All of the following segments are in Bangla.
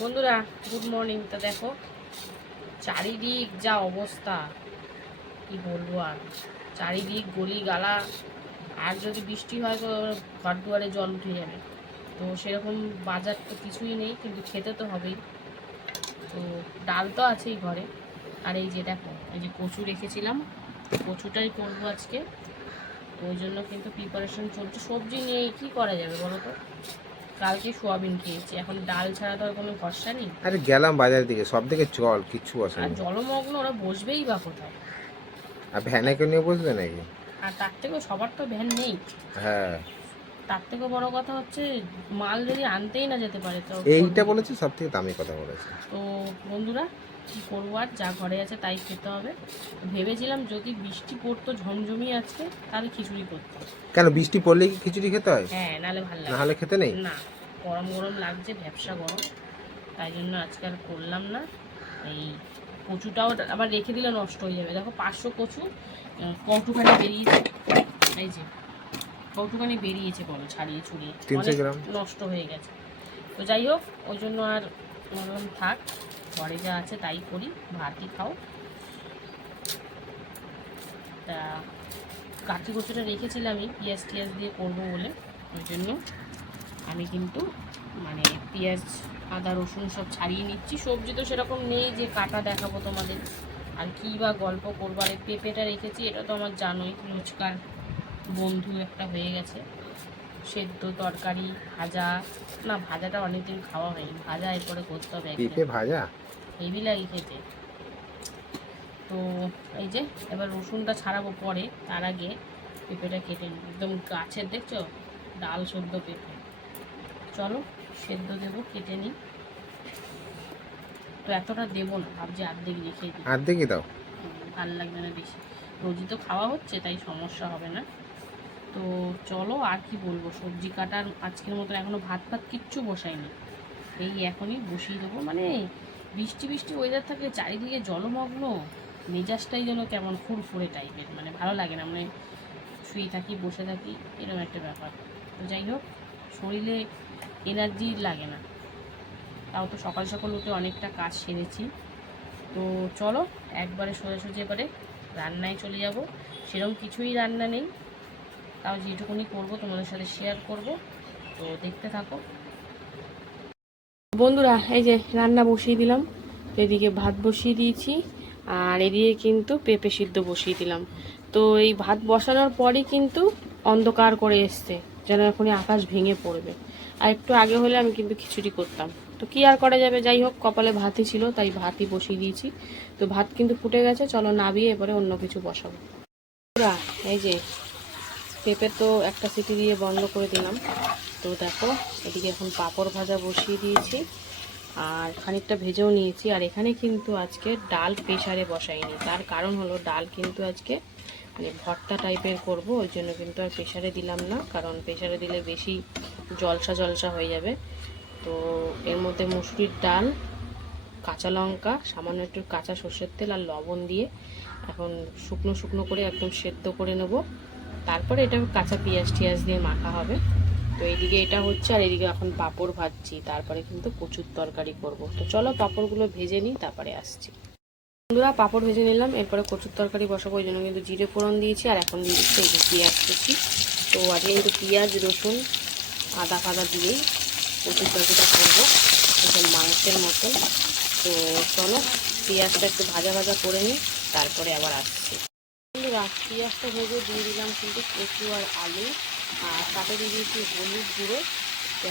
বন্ধুরা গুড মর্নিং তো দেখো, চারিদিক যা অবস্থা, কি বলব আর? চারিদিক গলি গালা আর যদি বৃষ্টি হয় তো ঘর দুয়ারে জল উঠে যাবে। তো সেরকম বাজার তো কিছুই নেই, কিন্তু খেতে তো হবেই। তো ডাল তো আছেই ঘরে। আর এই যে দেখো, এই যে কচু রেখেছিলাম, কচুটাই করব আজকে। ওই জন্য কিন্তু প্রিপারেশন চলছে। সবজি নিয়ে কি করা যাবে বলো তো? কালকে সোয়াবিন খেয়েছি। এখন ডাল ছাড়া তো আর কোনো ভরসা নেই। আরে গেলাম বাজারের দিকে সব দিকে জল কিচ্ছু আর আসেনি জলমগ্ন ওরা বসবেই বা কোথায়? আর ভ্যানে কেউ নিয়ে বসবে নাকি? আর তার থেকেও সবার তো ভ্যান নেই। হ্যাঁ। তার থেকেও বড় কথা হচ্ছে মাল যদি আনতেই না যেতে পারে তো এইটা বলেছে সব থেকে দামি কথা বলেছে। তো বন্ধুরা কী করব আর? যা ঘরে আছে তাই খেতে হবে। ভেবেছিলাম যদি বৃষ্টি পড়তো ঝমঝমি আজকে তাহলে খিচুড়ি করতো কেন বৃষ্টি পড়লে কি খিচুড়ি খেতে হয়? হ্যাঁ নাহলে ভালো না লাগে হলে খেতে নেই? না গরম গরম লাগছে ব্যবসা গরম। তাই জন্য আজকে আর করলাম না। এই কচুটাও আবার রেখে দিলে নষ্ট হয়ে যাবে। দেখো পাঁচশো কচু কৌটুখানি বেরিয়েছে। এই যে কৌটুখানি বেরিয়েছে বলো ছাড়িয়ে ছুড়িয়ে। 300 অনেক গ্রাম। নষ্ট হয়ে গেছে। তো যাই হোক ওই জন্য আর থাক। ঘরে যা আছে তাই করি, ভাতই খাও। তা কাঠি কচুটা রেখেছিলামই পেঁয়াজ টিয়াজ দিয়ে করব বলে, ওই জন্য আমি কিন্তু মানে পেঁয়াজ, আদা, রসুন সব ছাড়িয়ে নিচ্ছি। সবজি তো সেরকম নেই যে কাটা দেখাবো তোমাদের। আর কী বা গল্প করব? আর পেঁপেটা রেখেছি, এটা তো আমার জানোই রোজকার বন্ধু একটা হয়ে গেছে। সেদ্ধ তরকারি ভাজা। না ভাজাটা অনেকদিন খাওয়া হয়নি। ভাজা এরপরে করতে হবে পেঁপে ভাজা? হেভি লাগে খেতে। তো এই যে এবার রসুনটা ছাড়াবো পরে তার আগে পেঁপেটা কেটে নিই। একদম গাছের দেখছ? ডাল সদ্য পেঁপে। চলো সেদ্ধ দেবো কেটে নিই। তো এতটা দেবো না ভাবছি অর্ধেক রেখে দিই। আর দেখি দাও ভালো লাগবে না বেশি। রোজই তো খাওয়া হচ্ছে তাই সমস্যা হবে না। তো চলো আর কি বলব? সবজি কাটার আজকের মতো এখনও ভাত ফাত কিচ্ছু বসাইনি। এই এখনই বসিয়ে দেবো। মানে বৃষ্টি বৃষ্টি ওয়েদার থাকলে চারিদিকে জলমগ্ন, মেজাজটাই যেন কেমন ফুরফুরে টাইপের মানে ভালো লাগে না মানে শুয়ে থাকি, বসে থাকি এরকম একটা ব্যাপার। তো যাই হোক, শরীরে এনার্জি লাগে না। তাও তো সকাল সকাল উঠে অনেকটা কাজ সেরেছি। তো চলো, একবারে সোজা সোজা এবারে রান্নায় চলে যাব। সেরকম কিছুই রান্না নেই। তাও যেটুকুনি করব, তোমাদের সাথে শেয়ার করব। তো দেখতে থাকো। বন্ধুরা, এই যে রান্না বসিয়ে দিলাম এদিকে ভাত বসিয়ে দিয়েছি, আর এদিকে কিন্তু পেঁপে সিদ্ধ বসিয়ে দিলাম। তো এই ভাত বসানোর পরই কিন্তু অন্ধকার করে এসছে, যেন এখনই আকাশ ভেঙে পড়বে। আর একটু আগে হলে আমি কিন্তু খিচুড়ি করতাম। তো কি আর করা যাবে? যাই হোক, কপালে ভাতই ছিল, তাই ভাতই বসিয়ে দিয়েছি। তো ভাত কিন্তু ফুটে গেছে, চলো নাবিয়ে এবারে অন্য কিছু বসাবো। এই যে পেঁপে তো একটা সিটি দিয়ে বন্ধ করে দিলাম। তো দেখো, এদিকে এখন পাঁপড় ভাজা বসিয়ে দিয়েছি আর খানিকটা ভেজেও নিয়েছি। আর এখানে কিন্তু আজকে ডাল প্রেশারে বসাইনি। তার কারণ হলো ডাল কিন্তু আজকে মানে ভর্তা টাইপের করব, ওই জন্য কিন্তু আর প্রেশারে দিলাম না, কারণ প্রেশারে দিলে বেশি জলসা জলসা হয়ে যাবে। তো এর মধ্যে মুসুরির ডাল, কাঁচা লঙ্কা, সামান্য একটু কাঁচা সর্ষের তেল আর লবণ দিয়ে এখন শুকনো শুকনো করে একদম সেদ্ধ করে নেব। তারপরে এটা কাঁচা পেঁয়াজ টিয়াজ দিয়ে মাখা হবে। তো এইদিকে এটা হচ্ছে, আর এদিকে এখন পাঁপড় ভাজছি। তারপরে কিন্তু কচুর তরকারি করব। তো চলো পাঁপড়গুলো ভেজে নিই, তারপরে আসছি। বন্ধুরা, পাঁপড় ভেজে নিলাম। এরপরে কচুর তরকারি বসাবো, ওই জন্য কিন্তু জিরে ফোড়ন দিয়েছি, আর এখন দিয়ে দিচ্ছি এই পেঁয়াজ কুচি। তো আজকে কিন্তু পেঁয়াজ, রসুন, আদা ফাদা দিয়েই কচুর তরকারিটা করব। একদম মাংসের মতন। তো চলো, পেঁয়াজটা একটু ভাজা ভাজা করে নিই, তারপরে আবার আসছি। বন্ধুরা পেঁয়াজটা ভেজে দিয়ে দিলাম কিন্তু কচু আর আলু। আর তাতে দিয়ে দিয়েছি হলুদ গুঁড়ো।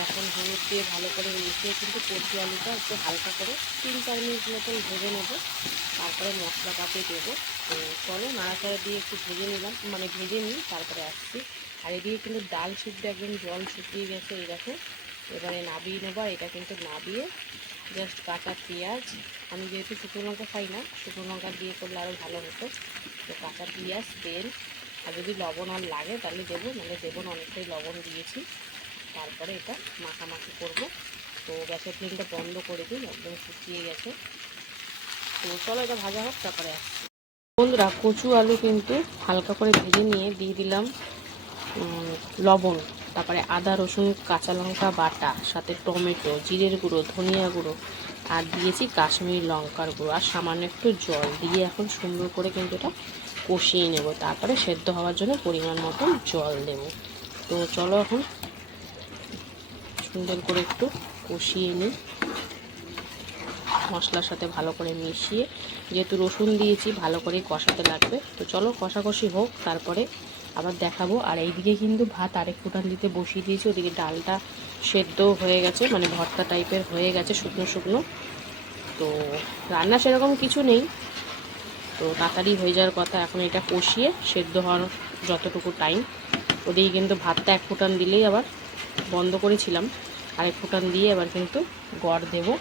এখন হলুদ দিয়ে ভালো করে মিশিয়ে কিন্তু কচু আলুটা একটু হালকা করে তিন চার মিনিট মতন ভেজে নেব। তারপরে মশলা পাতি দেবো। তো চলো নাড়াচাড়া দিয়ে একটু ভেজে নিলাম। মানে ভেজে নিই, তারপরে আসছি। আর এদিকে কিন্তু ডাল সিদ্ধ, একদম জল শুকিয়ে গেছে দেখো। এবারে নাবিয়ে নেব, আর এটা কিন্তু নাবিয়ে জাস্ট কাঁচা পেঁয়াজ। আমি যেহেতু শুকনো লঙ্কা খাই না, শুকনো লঙ্কা দিয়ে করলে আরও ভালো হতো। তো কাঁচা পেঁয়াজ, তেল আর যদি লবণ আর লাগে তাহলে দেবো, নাহলে দেবো অনেকটাই লবণ দিয়েছি। তারপরে এটা মাখামাখি করব। তো গ্যাসের ফ্লেমটা বন্ধ করে দিই, একদম শুকিয়ে গেছে। তো চলো এটা ভাজা হোক, তারপরে বন্ধুরা, কচু আলু কিন্তু হালকা করে ভেজে নিয়ে দিয়ে দিলাম লবণ, তারপরে আদা, রসুন, কাঁচা লঙ্কা বাটা, সাথে টমেটো, জিরের গুঁড়ো, ধনিয়া গুঁড়ো আর দিয়েছি কাশ্মীরি লঙ্কার গুঁড়ো। আর সামান্য একটু জল দিয়ে এখন সুন্দর করে কিন্তু এটা কষিয়ে নেব। তারপরে সেদ্ধ হওয়ার জন্য পরিমাণ মতন জল দেব। তো চলো এখন সুন্দর করে একটু কষিয়ে নিই। মশলার সাথে ভালো করে মিশিয়ে যেহেতু রসুন দিয়েছি, ভালো করে কষাতে লাগবে। তো চলো কষাকষি হোক, তারপরে আবার দেখাবো। আর এইদিকে কিন্তু ভাত আরেক ফুটান দিতে বসিয়ে দিয়েছি। ওদিকে ডালটা সেদ্ধ হয়ে গেছে মানে ভর্তা টাইপের হয়ে গেছে শুকনো শুকনো। তো রান্না সেরকম কিছু নেই। তো তাড়াতাড়ি হয়ে যাওয়ার কথা, এখন এটা কষিয়ে সেদ্ধ হওয়ার যতটুকু টাইম ওদিকে কিন্তু ভাতটা এক ফুটান দিলেই আবার বন্ধ করেছিলাম। আরেক ফুটান দিয়ে এবার কিন্তু গড় দেবো।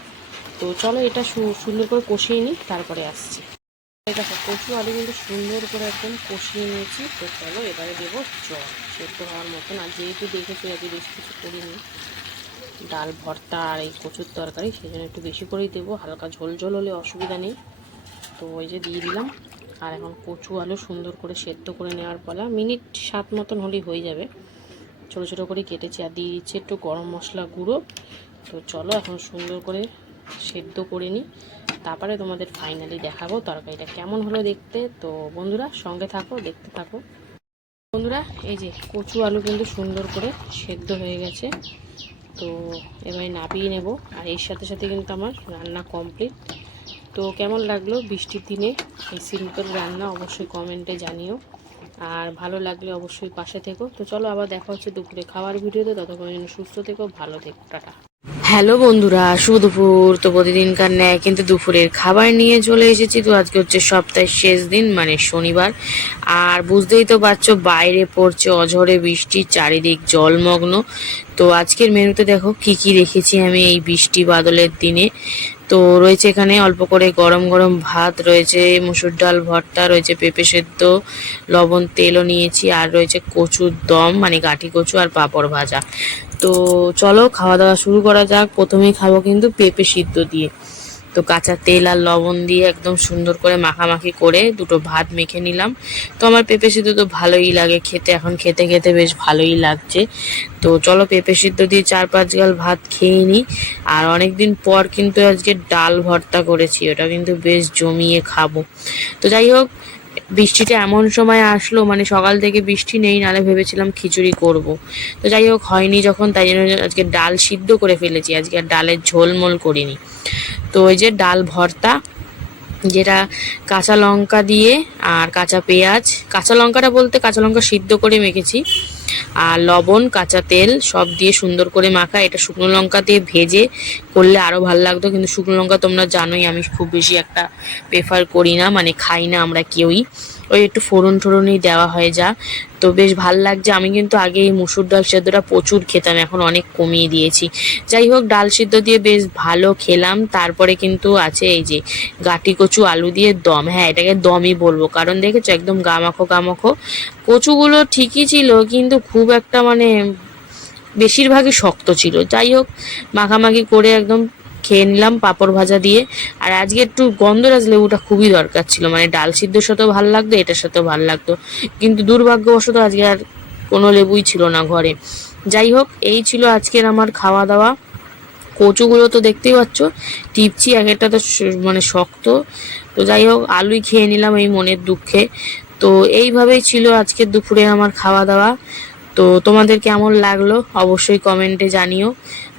তো চলো এটা সুন্দর করে কষিয়ে নিই, তারপরে আসছি। এটা কচু আলু কিন্তু সুন্দর করে একদম কষিয়ে নিয়েছি। তো চলো এবারে দেবো জল। সেদ্ধ হওয়ার মতন, আর যেহেতু দেখেছি আজকে বেশি কিছু করিনি, ডাল ভর্তা আর এই কচুর তরকারি সেই জন্য একটু বেশি করেই দেবো। হালকা ঝোল ঝোল হলে অসুবিধা নেই। তো ওই যে দিয়ে দিলাম। আর এখন কচু আলু সুন্দর করে সেদ্ধ করে নেওয়ার পলা, মিনিট সাত মতন হলেই হয়ে যাবে। ছোটো ছোটো করে কেটেছি, আর দিয়ে দিচ্ছি একটু গরম মশলা গুঁড়ো। তো চলো এখন সুন্দর করে সেদ্ধ করে নিই। তারপরে তোমাদের ফাইনালি দেখাবো তরকারিটা কেমন হলো দেখতে। তো বন্ধুরা, সঙ্গে থাকো, দেখতে থাকো। বন্ধুরা, এই যে কচু আলু কিন্তু সুন্দর করে সেদ্ধ হয়ে গেছে। তো এবারে নাপিয়ে নেব। আর এর সাথে সাথে কিন্তু আমার রান্না কমপ্লিট তো কেমন লাগল বৃষ্টির দিনে? এই সিম্পল রান্না অবশ্যই কমেন্টে জানিও। আর ভালো লাগলে অবশ্যই পাশে থেকো। তো চলো আবার দেখা হচ্ছে দুপুরে খাওয়ার ভিডিওতে। ততক্ষণের জন্য সুস্থ থেকো, ভালো থেকো, টাটা। হ্যালো বন্ধুরা, শুভ দুপুর। তো প্রতিদিনকার ন্যায় কিন্তু দুপুরের খাবার নিয়ে চলে এসেছি। তো আজকে হচ্ছে সপ্তাহের শেষ দিন মানে শনিবার। আর বুঝতেই তো পারছ, বাইরে পড়ছে অঝরে বৃষ্টি, চারিদিক জলমগ্ন। তো আজকের মেনুতে দেখো কি কি রেখেছি আমি এই বৃষ্টি বাদলের দিনে। তো রয়েছে এখানে অল্প করে গরম গরম ভাত, রয়েছে মুসুর ডাল, ভর্তা, রয়েছে পেঁপে সেদ্ধ, লবণ, তেলও নিয়েছি। আর রয়েছে কচুর দম মানে গাঠি কচু আর পাঁপড় ভাজা। তো চলো খাওয়া দাওয়া শুরু করা যাক। প্রথমেই খাব কিন্তু পেঁপে সিদ্ধ দিয়ে। তো কাঁচা তেল আর লবণ দিয়ে একদম সুন্দর করে মাখামাখি করে দুটো ভাত মেখে নিলাম। তো আমার পেঁপে সিদ্ধ তো ভালোই লাগে খেতে, এখন খেতে খেতে বেশ ভালোই লাগছে। তো চলো পেঁপে সিদ্ধ দিয়ে চার পাঁচ গাল ভাত খেয়ে নিই আর অনেক দিন পর কিন্তু আজকে ডাল ভর্তা করেছি, ওটা কিন্তু বেশ জমিয়ে খাব। তো যাই হোক বৃষ্টিটা এমন সময় আসলো মানে সকাল থেকে বৃষ্টি নেই, নালে ভেবেছিলাম খিচুড়ি করব। তো যাই হোক, হয়নি যখন, তাই জন্য আজকে ডাল সিদ্ধ করে ফেলেছি, আজকে আর ডালের ঝোলমোল করিনি। তো ওই যে ডাল ভর্তা যেটা কাঁচা লঙ্কা দিয়ে আর কাঁচা পেঁয়াজ, কাঁচা লঙ্কাটা বলতে কাঁচা লঙ্কা সিদ্ধ করে মেখেছি। আর লবণ, কাঁচা তেল সব দিয়ে সুন্দর করে মাখা। এটা শুকনো লঙ্কা দিয়ে ভেজে করলে আরও ভালো লাগতো। কিন্তু শুকনো লঙ্কা তোমরা জানোই, আমি খুব বেশি একটা প্রেফার করি না মানে খাই না আমরা কেউই। ওই একটু ফোড়ন টোড়নই দেওয়া হয় যা তো বেশ ভালো লাগছে। আমি কিন্তু আগে এই মুসুর ডাল সেদ্ধটা প্রচুর খেতাম, এখন অনেক কমিয়ে দিয়েছি। যাই হোক, ডাল সিদ্ধ দিয়ে বেশ ভালো খেলাম। তারপরে কিন্তু আছে এই যে গাটি কচু আলু দিয়ে দম। হ্যাঁ এটাকে দমই বলব। কারণ দেখেছ, একদম গামাখো গামাখো। কচুগুলো ঠিকই ছিল, কিন্তু খুব একটা মানে বেশিরভাগই শক্ত ছিল। যাই হোক, মাখামাখি করে একদম খেয়ে নিলাম পাঁপড় ভাজা দিয়ে। আর আজকে একটু গন্ধরাজ লেবুটা খুবই দরকার ছিল। মানে ডাল সিদ্ধর সাথেও ভালো লাগতো, এটার সাথেও ভালো লাগতো। কিন্তু দুর্ভাগ্যবশত আজকে আর কোনো লেবুই ছিল না ঘরে। যাই হোক, এই ছিল আজকের আমার খাওয়া দাওয়া কচুগুলো তো দেখতেই পাচ্ছ, টিপছি, এক একটা তো মানে শক্ত। তো যাই হোক, আলুই খেয়ে নিলাম এই মনের দুঃখে। তো এইভাবেই ছিল আজকের দুপুরে আমার খাওয়া দাওয়া তো তোমাদের কেমন লাগল অবশ্যই কমেন্টে জানিও।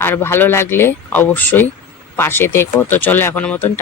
আর ভালো লাগলে অবশ্যই পাশে দেখো তো চলো এখনও মতন